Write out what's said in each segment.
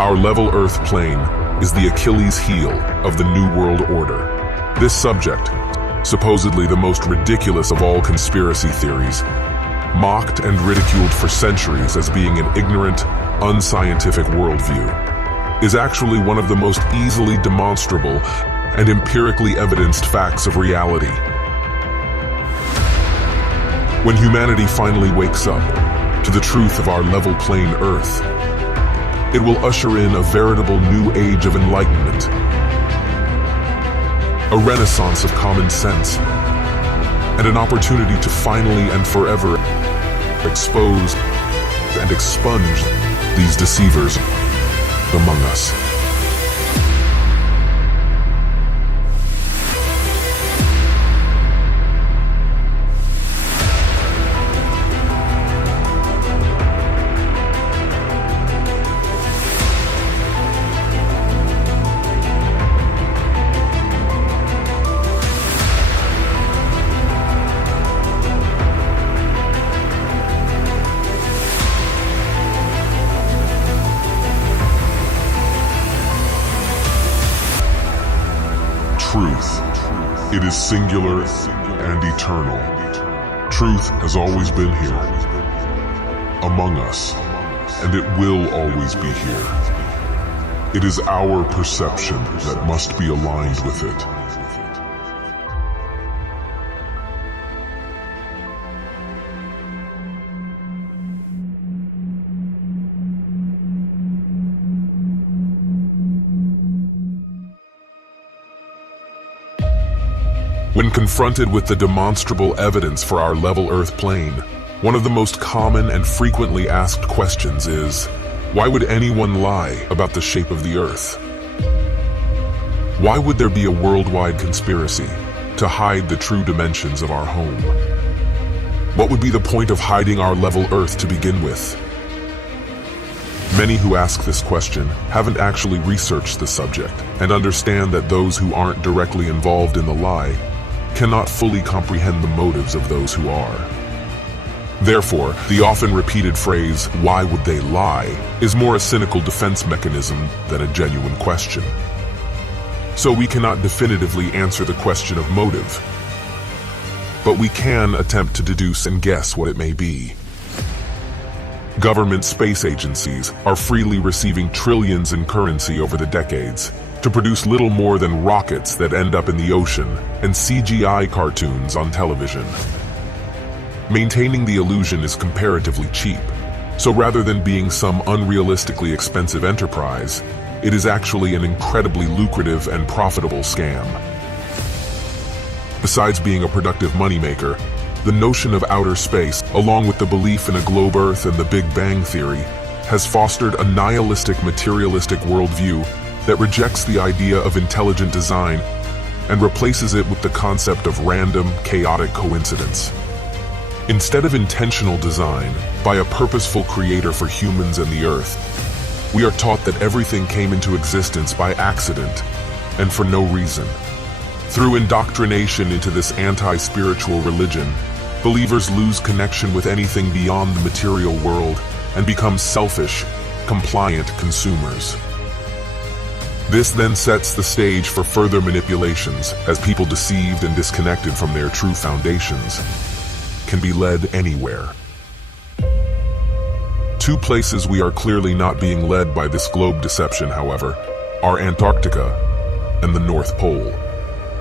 Our level Earth plane is the Achilles heel of the New World Order. This subject, supposedly the most ridiculous of all conspiracy theories, mocked and ridiculed for centuries as being an ignorant, unscientific worldview, is actually one of the most easily demonstrable and empirically evidenced facts of reality. When humanity finally wakes up to the truth of our level plane Earth, it will usher in a veritable new age of enlightenment, a renaissance of common sense, and an opportunity to finally and forever expose and expunge these deceivers among us. Truth. It is singular and eternal. Truth has always been here, among us, and it will always be here. It is our perception that must be aligned with it. When confronted with the demonstrable evidence for our level Earth plane, one of the most common and frequently asked questions is, why would anyone lie about the shape of the Earth? Why would there be a worldwide conspiracy to hide the true dimensions of our home? What would be the point of hiding our level Earth to begin with? Many who ask this question haven't actually researched the subject and understand that those who aren't directly involved in the lie cannot fully comprehend the motives of those who are. Therefore, the often repeated phrase, "Why would they lie?" is more a cynical defense mechanism than a genuine question. So we cannot definitively answer the question of motive, but we can attempt to deduce and guess what it may be. Government space agencies are freely receiving trillions in currency over the decades to produce little more than rockets that end up in the ocean and CGI cartoons on television. Maintaining the illusion is comparatively cheap, so rather than being some unrealistically expensive enterprise, it is actually an incredibly lucrative and profitable scam. Besides being a productive moneymaker, the notion of outer space, along with the belief in a globe Earth and the Big Bang Theory, has fostered a nihilistic, materialistic worldview that rejects the idea of intelligent design and replaces it with the concept of random, chaotic coincidence. Instead of intentional design by a purposeful creator for humans and the Earth, we are taught that everything came into existence by accident and for no reason. Through indoctrination into this anti-spiritual religion, believers lose connection with anything beyond the material world and become selfish, compliant consumers. This then sets the stage for further manipulations as people deceived and disconnected from their true foundations can be led anywhere. Two places we are clearly not being led by this globe deception, however, are Antarctica and the North Pole.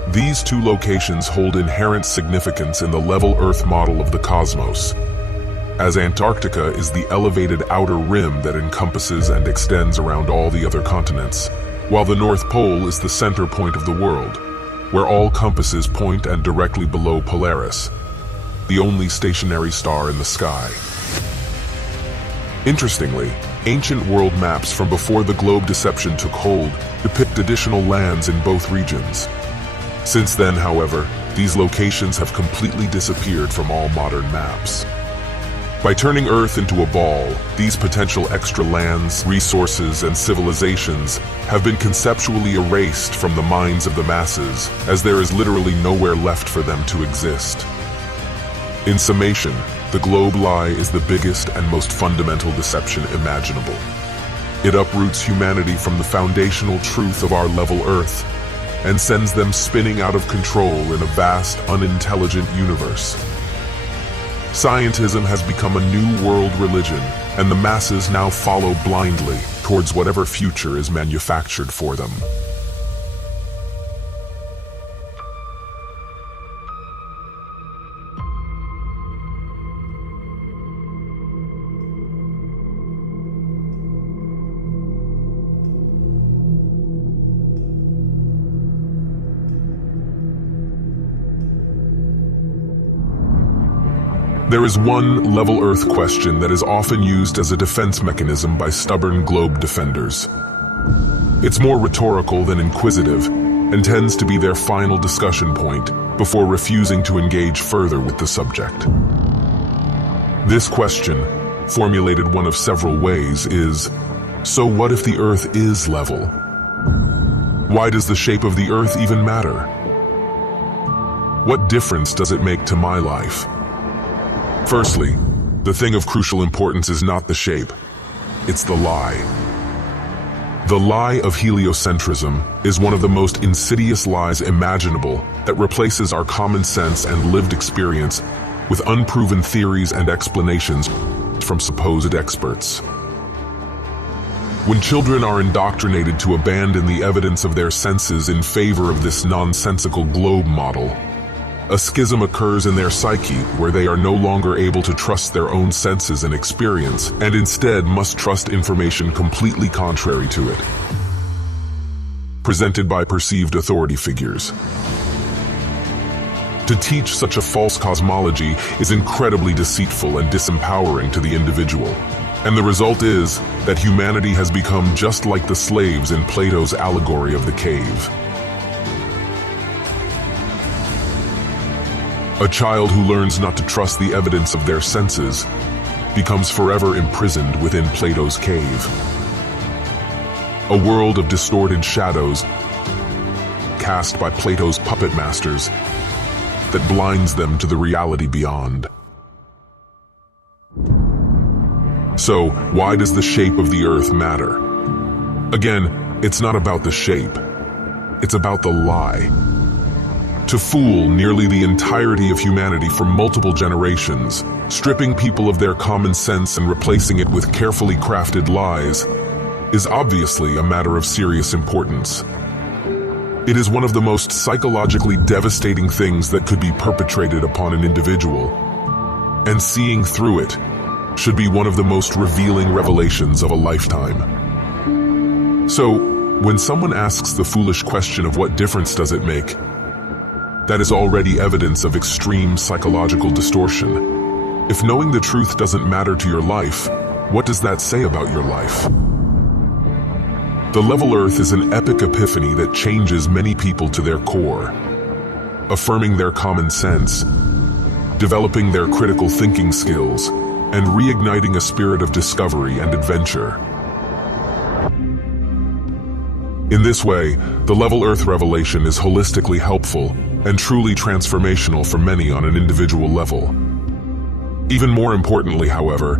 These two locations hold inherent significance in the level Earth model of the cosmos, as Antarctica is the elevated outer rim that encompasses and extends around all the other continents, while the North Pole is the center point of the world, where all compasses point and directly below Polaris, the only stationary star in the sky. Interestingly, ancient world maps from before the globe deception took hold depict additional lands in both regions. Since then, however, these locations have completely disappeared from all modern maps. By turning Earth into a ball, these potential extra lands, resources, and civilizations have been conceptually erased from the minds of the masses, as there is literally nowhere left for them to exist. In summation, the globe lie is the biggest and most fundamental deception imaginable. It uproots humanity from the foundational truth of our level Earth and sends them spinning out of control in a vast, unintelligent universe. Scientism has become a new world religion, and the masses now follow blindly towards whatever future is manufactured for them. There is one level Earth question that is often used as a defense mechanism by stubborn globe defenders. It's more rhetorical than inquisitive and tends to be their final discussion point before refusing to engage further with the subject. This question, formulated one of several ways, is, so what if the Earth is level? Why does the shape of the Earth even matter? What difference does it make to my life? Firstly, the thing of crucial importance is not the shape, it's the lie. The lie of heliocentrism is one of the most insidious lies imaginable that replaces our common sense and lived experience with unproven theories and explanations from supposed experts. When children are indoctrinated to abandon the evidence of their senses in favor of this nonsensical globe model, a schism occurs in their psyche where they are no longer able to trust their own senses and experience, and instead must trust information completely contrary to it, presented by perceived authority figures. To teach such a false cosmology is incredibly deceitful and disempowering to the individual, and the result is that humanity has become just like the slaves in Plato's allegory of the cave. A child who learns not to trust the evidence of their senses becomes forever imprisoned within Plato's cave. A world of distorted shadows cast by Plato's puppet masters that blinds them to the reality beyond. So, why does the shape of the Earth matter? Again, it's not about the shape. It's about the lie. To fool nearly the entirety of humanity for multiple generations, stripping people of their common sense and replacing it with carefully crafted lies, is obviously a matter of serious importance. It is one of the most psychologically devastating things that could be perpetrated upon an individual, and seeing through it should be one of the most revealing revelations of a lifetime. So, when someone asks the foolish question of what difference does it make, that is already evidence of extreme psychological distortion. If knowing the truth doesn't matter to your life, what does that say about your life? The level Earth is an epic epiphany that changes many people to their core, affirming their common sense, developing their critical thinking skills, and reigniting a spirit of discovery and adventure. In this way, the level Earth revelation is holistically helpful and truly transformational for many on an individual level. Even more importantly, however,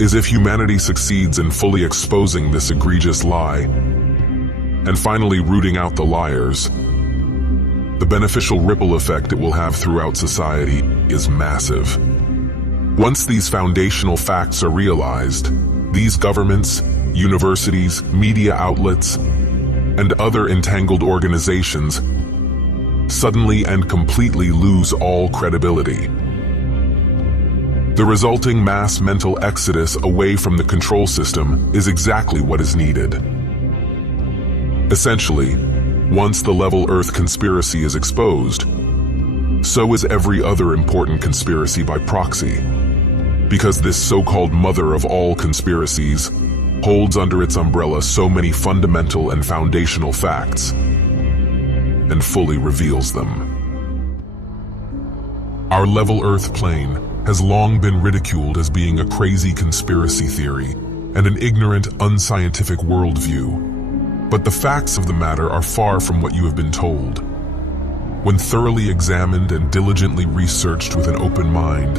is if humanity succeeds in fully exposing this egregious lie and finally rooting out the liars, the beneficial ripple effect it will have throughout society is massive. Once these foundational facts are realized, these governments, universities, media outlets, and other entangled organizations suddenly and completely lose all credibility. The resulting mass mental exodus away from the control system is exactly what is needed. Essentially, once the level Earth conspiracy is exposed, so is every other important conspiracy by proxy, because this so-called mother of all conspiracies holds under its umbrella so many fundamental and foundational facts, and fully reveals them. Our level Earth plane has long been ridiculed as being a crazy conspiracy theory and an ignorant, unscientific worldview. But the facts of the matter are far from what you have been told. When thoroughly examined and diligently researched with an open mind,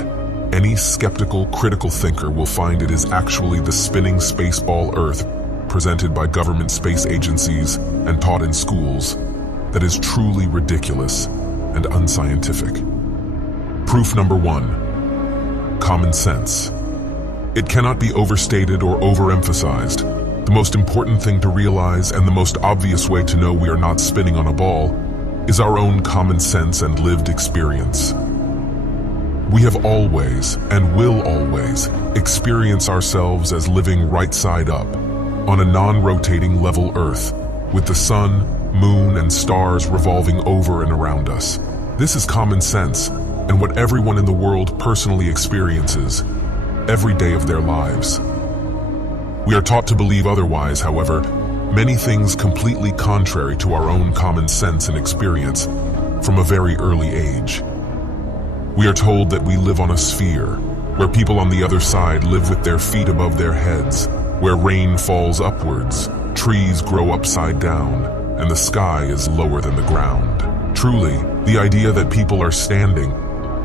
any skeptical, critical thinker will find it is actually the spinning spaceball Earth presented by government space agencies and taught in schools that is truly ridiculous and unscientific. Proof number 1. Common sense. It cannot be overstated or overemphasized. The most important thing to realize and the most obvious way to know we are not spinning on a ball is our own common sense and lived experience. We have always, and will always, experience ourselves as living right side up, on a non-rotating level Earth, with the sun, moon, and stars revolving over and around us. This is common sense, and what everyone in the world personally experiences every day of their lives. We are taught to believe otherwise, however, many things completely contrary to our own common sense and experience from a very early age. We are told that we live on a sphere, where people on the other side live with their feet above their heads, where rain falls upwards, trees grow upside down, and the sky is lower than the ground. Truly, the idea that people are standing,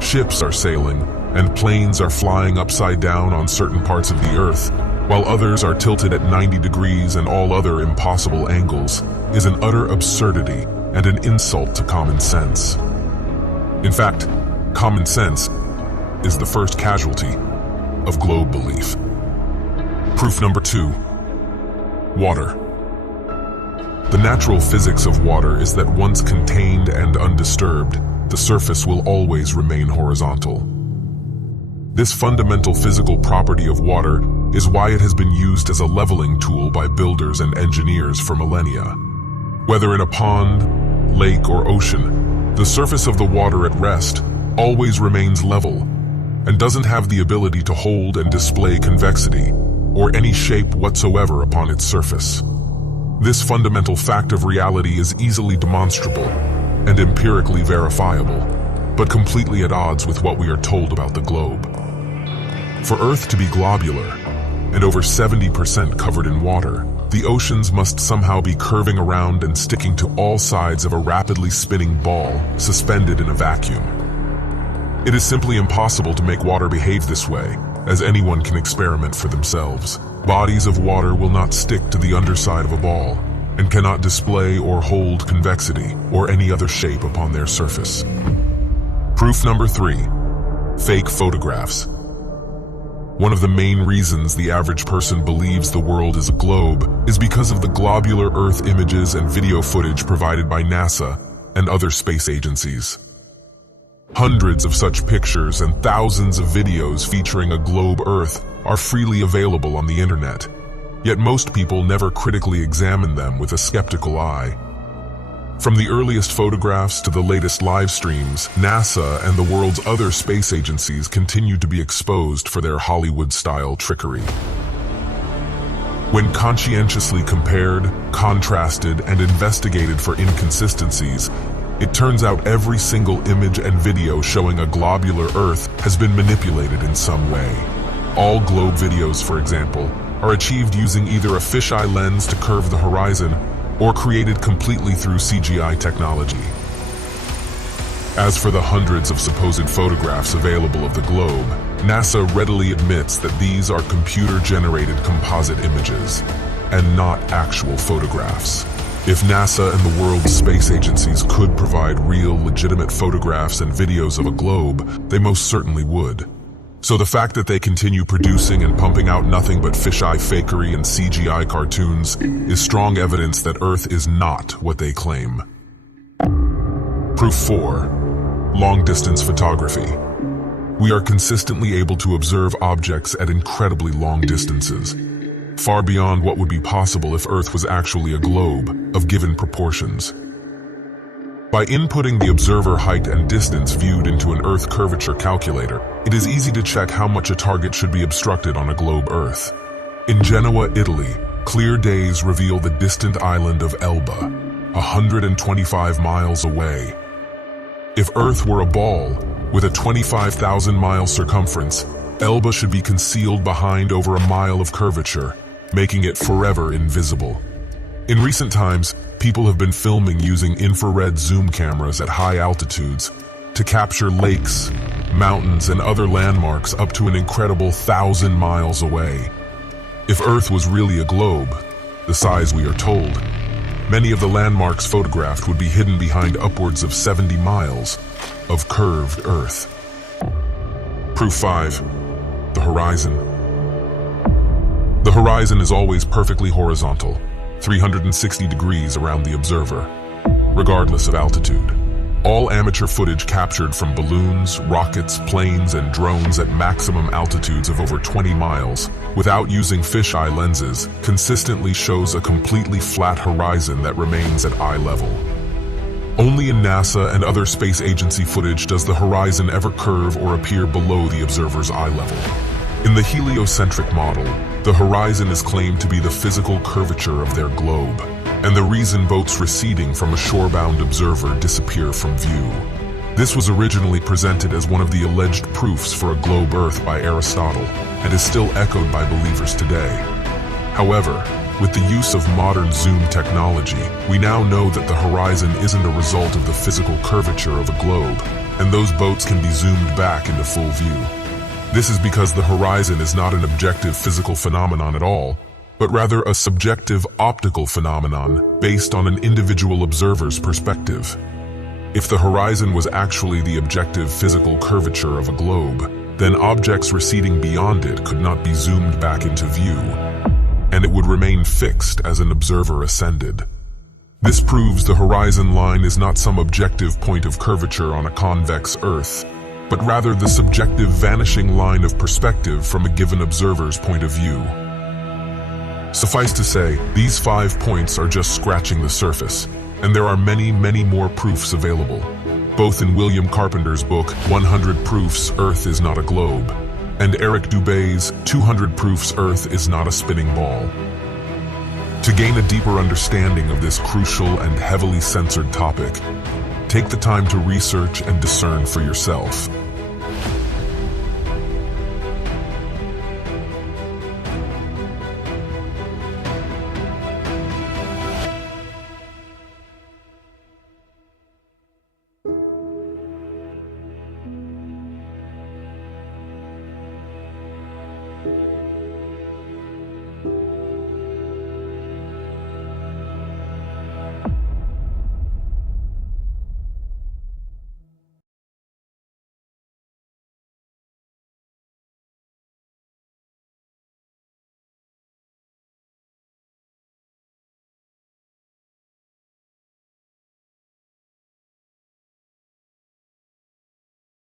ships are sailing, and planes are flying upside down on certain parts of the Earth, while others are tilted at 90 degrees and all other impossible angles, is an utter absurdity and an insult to common sense. In fact, common sense is the first casualty of globe belief. Proof number 2. Water. The natural physics of water is that once contained and undisturbed, the surface will always remain horizontal. This fundamental physical property of water is why it has been used as a leveling tool by builders and engineers for millennia. Whether in a pond, lake, or ocean, the surface of the water at rest always remains level and doesn't have the ability to hold and display convexity or any shape whatsoever upon its surface. This fundamental fact of reality is easily demonstrable and empirically verifiable, but completely at odds with what we are told about the globe. For Earth to be globular, and over 70% covered in water, the oceans must somehow be curving around and sticking to all sides of a rapidly spinning ball suspended in a vacuum. It is simply impossible to make water behave this way, as anyone can experiment for themselves. Bodies of water will not stick to the underside of a ball, and cannot display or hold convexity or any other shape upon their surface. Proof number 3. Fake photographs. One of the main reasons the average person believes the world is a globe is because of the globular Earth images and video footage provided by NASA and other space agencies. Hundreds of such pictures and thousands of videos featuring a globe Earth are freely available on the internet, yet most people never critically examine them with a skeptical eye. From the earliest photographs to the latest live streams, NASA and the world's other space agencies continue to be exposed for their Hollywood-style trickery. When conscientiously compared, contrasted, and investigated for inconsistencies, it turns out every single image and video showing a globular Earth has been manipulated in some way. All globe videos, for example, are achieved using either a fisheye lens to curve the horizon or created completely through CGI technology. As for the hundreds of supposed photographs available of the globe, NASA readily admits that these are computer-generated composite images, and not actual photographs. If NASA and the world's space agencies could provide real, legitimate photographs and videos of a globe, they most certainly would. So the fact that they continue producing and pumping out nothing but fisheye fakery and CGI cartoons is strong evidence that Earth is not what they claim. Proof 4. Long-distance photography. We are consistently able to observe objects at incredibly long distances, far beyond what would be possible if Earth was actually a globe of given proportions. By inputting the observer height and distance viewed into an Earth curvature calculator, it is easy to check how much a target should be obstructed on a globe Earth. In Genoa, Italy, clear days reveal the distant island of Elba, 125 miles away. If Earth were a ball with a 25,000-mile circumference, Elba should be concealed behind over a mile of curvature, making it forever invisible. In recent times, people have been filming using infrared zoom cameras at high altitudes to capture lakes, mountains, and other landmarks up to an incredible 1,000 miles away. If Earth was really a globe, the size we are told. Many of the landmarks photographed would be hidden behind upwards of 70 miles of curved Earth. Proof 5. The horizon. The horizon is always perfectly horizontal, 360 degrees around the observer, regardless of altitude. All amateur footage captured from balloons, rockets, planes, and drones at maximum altitudes of over 20 miles, without using fisheye lenses, consistently shows a completely flat horizon that remains at eye level. Only in NASA and other space agency footage does the horizon ever curve or appear below the observer's eye level. In the heliocentric model, the horizon is claimed to be the physical curvature of their globe, and the reason boats receding from a shorebound observer disappear from view. This was originally presented as one of the alleged proofs for a globe Earth by Aristotle, and is still echoed by believers today. However, with the use of modern zoom technology, we now know that the horizon isn't a result of the physical curvature of a globe, and those boats can be zoomed back into full view. This is because the horizon is not an objective physical phenomenon at all, but rather a subjective optical phenomenon based on an individual observer's perspective. If the horizon was actually the objective physical curvature of a globe, then objects receding beyond it could not be zoomed back into view, and it would remain fixed as an observer ascended. This proves the horizon line is not some objective point of curvature on a convex Earth, but rather the subjective vanishing line of perspective from a given observer's point of view. Suffice to say, these 5 points are just scratching the surface, and there are many, many more proofs available, both in William Carpenter's book, 100 Proofs Earth is Not a Globe, and Eric Dubé's 200 Proofs Earth is Not a Spinning Ball. To gain a deeper understanding of this crucial and heavily censored topic, take the time to research and discern for yourself.